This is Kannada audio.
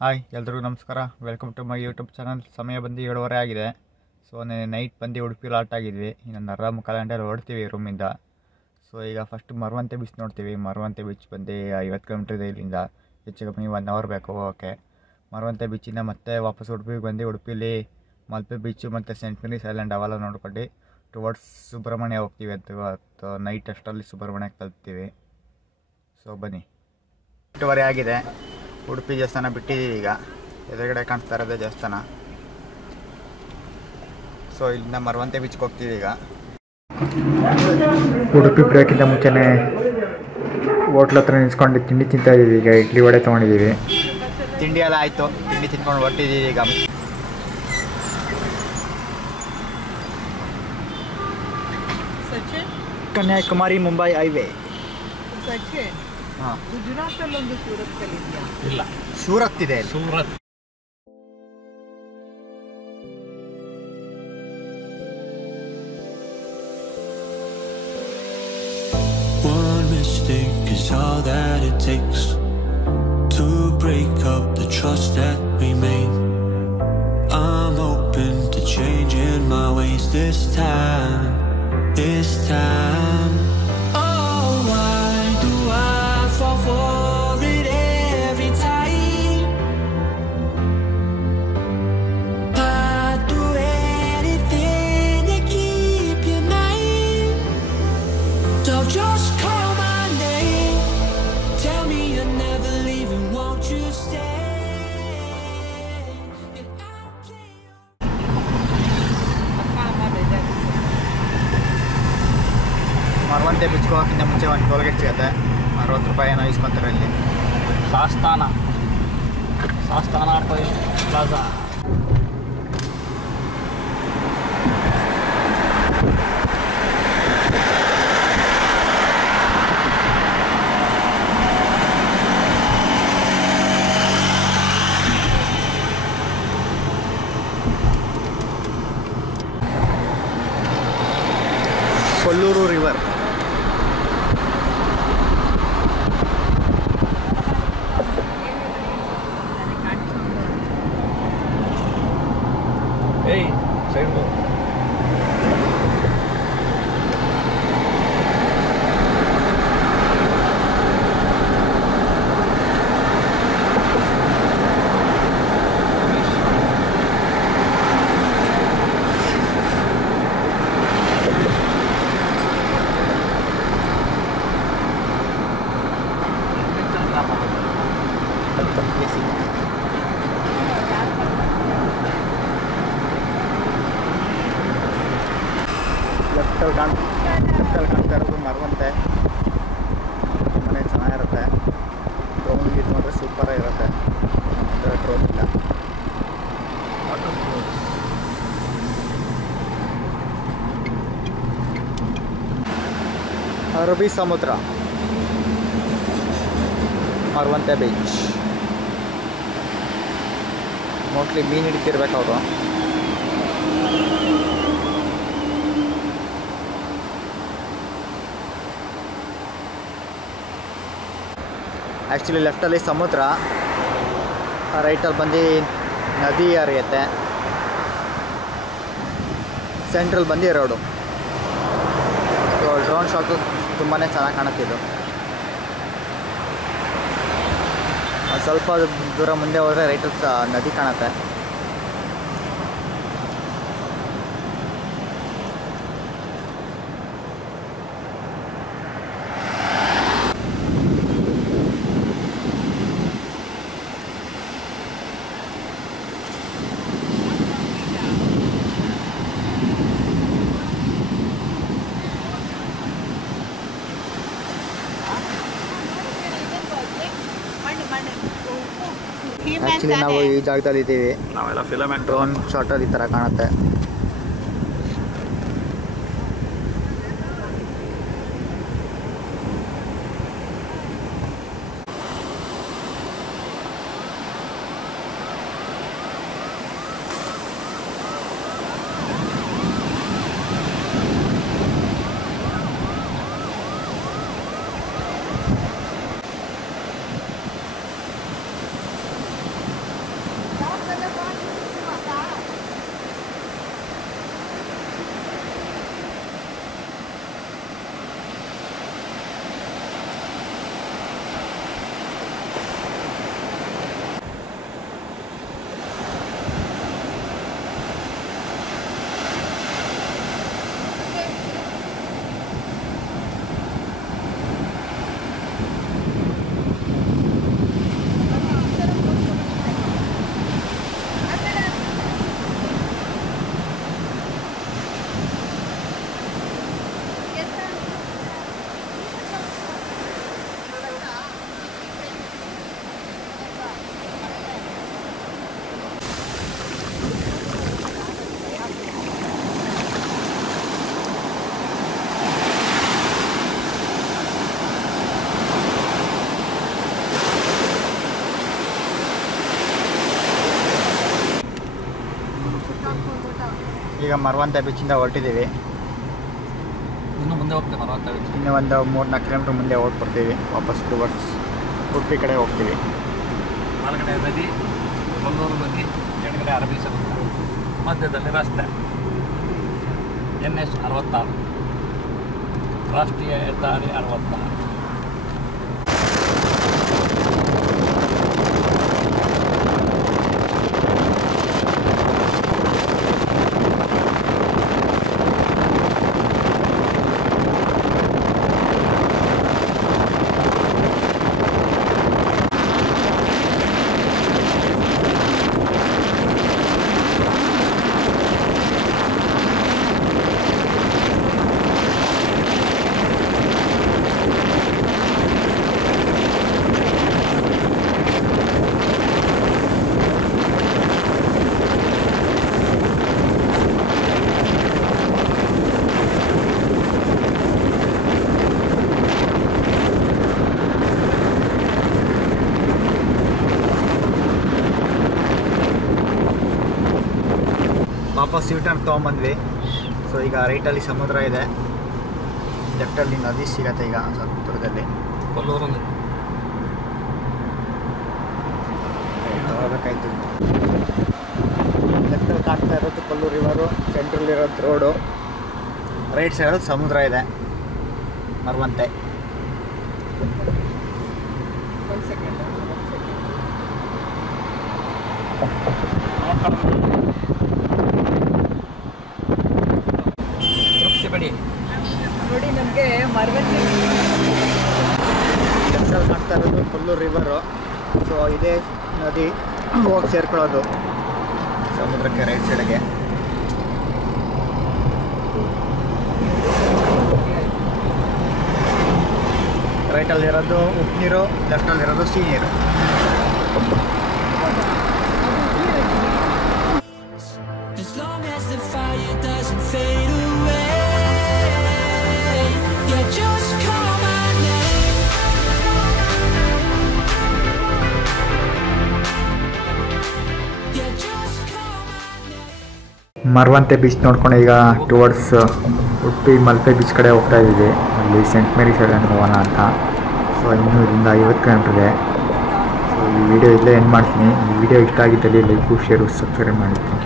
ಹಾಯ್ ಎಲ್ರಿಗೂ ನಮಸ್ಕಾರ. Welcome to my YouTube channel. ಸಮಯ ಬಂದು 7:30 ಆಗಿದೆ. ಸೊ ನೈಟ್ ಬಂದು ಉಡುಪಿ ಲಾಟ್ ಆಗಿದ್ವಿ. ಇನ್ನೊಂದು ಅರ್ಧ ಮುಕ್ಕಾಲು ಗಂಟೆಯಲ್ಲಿ ಹೊರಡ್ತೀವಿ ರೂಮಿಂದ. ಸೊ ಈಗ ಫಸ್ಟ್ ಮರವಂತೆ ಬೀಚ್ ನೋಡ್ತೀವಿ. ಮರವಂತೆ ಬೀಚ್ ಬಂದು 50 ಕಿಲೋಮೀಟರ್ ಇದೆ ಇಲ್ಲಿಂದ. ಹೆಚ್ಚು ಕಮ್ಮಿ 1 ಅವರ್ ಬೇಕು ಹೋಗೋಕ್ಕೆ. ಮರವಂತೆ ಬೀಚಿಂದ ಮತ್ತೆ ವಾಪಸ್ ಉಡುಪಿಗೆ ಬಂದು ಉಡುಪಿಲಿ ಮಲ್ಪೆ ಬೀಚು ಮತ್ತು ಸೆಂಟ್ ಮೇರೀಸ್ ಐಲ್ಯಾಂಡ್ ಅವೆಲ್ಲ ನೋಡ್ಕೊಂಡು ಟುವರ್ಡ್ಸ್ ಸುಬ್ರಹ್ಮಣ್ಯ ಹೋಗ್ತೀವಿ. ಅಥವಾ ನೈಟ್ ಅಷ್ಟರಲ್ಲಿ ಸುಬ್ರಹ್ಮಣ್ಯಕ್ಕೆ ತಲುಪ್ತೀವಿ. ಸೊ ಬನ್ನಿ. 8:30 ಆಗಿದೆ. ಉಡುಪಿ ದೇವಸ್ಥಾನ ಬಿಟ್ಟಿದ್ದೀವಿ ಈಗ. ಎದುರುಗಡೆ ಕಾಣಿಸ್ತಾ ಇರೋದೇ ದೇವಸ್ಥಾನ. ಸೊ ಇಲ್ಲಿಂದ ಮರವಂತೆ ಬೀಚ್ಗೆ ಹೋಗ್ತೀವಿ ಈಗ. ಉಡುಪಿ ಬ್ರೇಕಿಂದ ಮುಂಚೆನೇ ಹೋಟ್ಲ್ ಹತ್ರ ನಿಲ್ಸ್ಕೊಂಡು ತಿಂಡಿ ತಿಂತಾ ಇದ್ದೀವಿ. ಈಗ ಇಡ್ಲಿ ವಡೆ ತೊಗೊಂಡಿದ್ದೀವಿ. ತಿಂಡಿ ಎಲ್ಲ ಆಯಿತು. ತಿಂಡಿ ತಿಂದ್ಕೊಂಡು ಹೊರಟಿದ್ದೀವಿ ಈಗ. ಕನ್ಯಾಕುಮಾರಿ ಮುಂಬೈ ಹೈವೇ. ಹಾಂ, ಗುಜರಾತಲ್ಲೊಂದು ಸೂರತ್ತಲ್ಲಿ ಇದೆಯಾ? ಇಲ್ಲ, ಸೂರತ್ ಇದೆ. Surat One mistake is all that it takes to break up the trust that we made. I'm open to changing my ways this time. Oh, why do I fall for it every time? I'd do anything to keep you mine. So just call my name, tell me you're never leaving, won't you stay? Maravanthe ಬೀಚ್ಗೆ ಹೋಗೋಕ್ಕಿಂತ ಮುಂಚೆ ಒಂದು ಟೋಲ್ಗೇಟ್ ಸಿಗುತ್ತೆ. 60 ರೂಪಾಯಿ ಏನೋ ಇಸ್ಕೊತಾರೆ ಇಲ್ಲಿ. ಶಾಸ್ತಾನ ಆಡ್ಕೋ ಪ್ಲಾಜಾ. ಕೊಲ್ಲೂರು ರಿವರ್. ಏಯ್ ಸೈಡ್ ಗೋ. ಲೆಫ್ಟಲ್ಲಿ ಕಾಣ್ತಾ ಇರೋದು ಮರವಂತೆ. ತುಂಬಾ ಚೆನ್ನಾಗಿರುತ್ತೆ. ಡ್ರೋನ್ ಗೀತ್ ಮಾತ್ರ ಸೂಪರಾಗಿರುತ್ತೆ. ಒಂಥರ ಡ್ರೋನ್ ಇಲ್ಲ. ಅರಬ್ಬಿ ಸಮುದ್ರ, ಮರವಂತೆ ಬೀಚ್. ಮೋಸ್ಟ್ಲಿ ಮೀನು ಹಿಡಿತಿರ್ಬೇಕು ಅವರು. ಆ್ಯಕ್ಚುಲಿ ಲೆಫ್ಟಲ್ಲಿ ಸಮುದ್ರ, ರೈಟಲ್ಲಿ ಬಂದು ನದಿ ಹರಿಯುತ್ತೆ, ಸೆಂಟ್ರಲ್ಲಿ ಬಂದು ರೋಡು. ಸೊ ಡ್ರೋನ್ ಶಾಟು ತುಂಬಾ ಚೆನ್ನಾಗಿ ಕಾಣುತ್ತಿದ್ದು. ಸ್ವಲ್ಪ ದೂರ ಮುಂದೆ ಹೋದರೆ ರೈಟಲ್ಲಿ ನದಿ ಕಾಣುತ್ತೆ. ಆ್ಯಕ್ಚುಲಿ ನಾವು ಈ ಜಾಗದಲ್ಲಿ ಇದ್ದೀವಿ. ನಾವೆಲ್ಲ ಫಿಲಮ್ ಡ್ರೋನ್ ಶಾಟಲ್ಲಿ ಈ ಥರ ಕಾಣುತ್ತೆ. ಈಗ ಮರವಂತೆ ಬೀಚಿಂದ ಹೊರಟಿದ್ದೀವಿ. ಇನ್ನು ಮುಂದೆ ಹೋಗ್ತೇವೆ ಮರವಂತೆ ಬೀಚ್. ಇನ್ನೂ ಒಂದು 3-4 ಕಿಲೋಮೀಟ್ರ್ ಮುಂದೆ ಹೊರಟ್ಬಿಡ್ತೀವಿ. ವಾಪಸ್ ಟುವರ್ಡ್ಸ್ ಉಡುಪಿ ಕಡೆ ಹೋಗ್ತೀವಿ. ಮೇಲ್ಗಡೆ ನದಿ, ಕೊಲ್ಲೂರು ನದಿ, ಎಡಗಡೆ ಅರಬ್ಬಿ ಸಮುದ್ರ, ಮಧ್ಯದಲ್ಲಿ ರಸ್ತೆ. NH 66 ರಾಷ್ಟ್ರೀಯ ಹೆದ್ದಾರಿ 66. ವಾಪಸ್ ಯೂಟರ್ನ್ ತೊಗೊಂಬಂದ್ವಿ. ಸೊ ಈಗ ರೈಟಲ್ಲಿ ಸಮುದ್ರ ಇದೆ, ಲೆಫ್ಟಲ್ಲಿ ನದಿ ಸಿಗತ್ತೆ. ಈಗ ಸ್ವಲ್ಪ ದೂರದಲ್ಲಿ ಕೊಲ್ಲೂರು ನದಿ. ಹೋಗಬೇಕಾಯ್ತು. ಲೆಫ್ಟಲ್ಲಿ ಕಾಣ್ತಾ ಇರೋದು ಕೊಲ್ಲೂರು ರಿವರು, ಸೆಂಟ್ರಲ್ಲಿರೋದು ರೋಡು, ರೈಟ್ ಸೈಡಲ್ಲಿ ಸಮುದ್ರ ಇದೆ ಮರವಂತೆ. ತೃಪ್ತಿ ಪಡಿ ನೋಡಿ ನಮಗೆ ಮರವಂತೆ ಲೆಫ್ಟಲ್ಲಿ ಕಾಣ್ತಾ ಇರೋದು ಕೊಲ್ಲೂರು ರಿವರು. ಸೊ ಇದೇ ನದಿ ಹೋಗಿ ಸೇರ್ಕೊಳ್ಳೋದು ಸಮುದ್ರಕ್ಕೆ ರೈಟ್ ಸೈಡ್ಗೆ. ರೈಟಲ್ಲಿರೋದು ಉಪ್ಪು ನೀರು, ಲೆಫ್ಟಲ್ಲಿರೋದು ಸಿಹಿ ನೀರು. As long as the fire doesn't fade away, yeah, just call my name. Yeah, just call my name. Maravanthe beach ನೋಡ್ಕೊಂಡು ಈಗ ಟುವರ್ಡ್ಸ್ ಉಡುಪಿ ಮಲ್ಪೆ ಬೀಚ್ ಕಡೆ ಹೋಗ್ತಾ ಇದ್ದೀವಿ. ಅಲ್ಲಿ ಸೆಂಟ್ ಮೇರಿಸ್ ಐಲ್ಯಾಂಡ್ ಹೋಗೋಣ ಅಂತ. ಸೊ ಇನ್ನೂ ಇಲ್ಲಿಂದ 50 ಕಿಲೋಮೀಟ್ರ್ ಇದೆ. ಸೊ ಈ ವಿಡಿಯೋ ಇಲ್ಲೇ ಎಂಡ್ ಮಾಡ್ತೀನಿ. ಈ ವಿಡಿಯೋ ಇಷ್ಟ ಆಗಿದ್ದಲ್ಲಿ ಲೈಕು, ಶೇರು, ಸಬ್ಸ್ಕ್ರೈಬ್ ಮಾಡಿ. Thank you.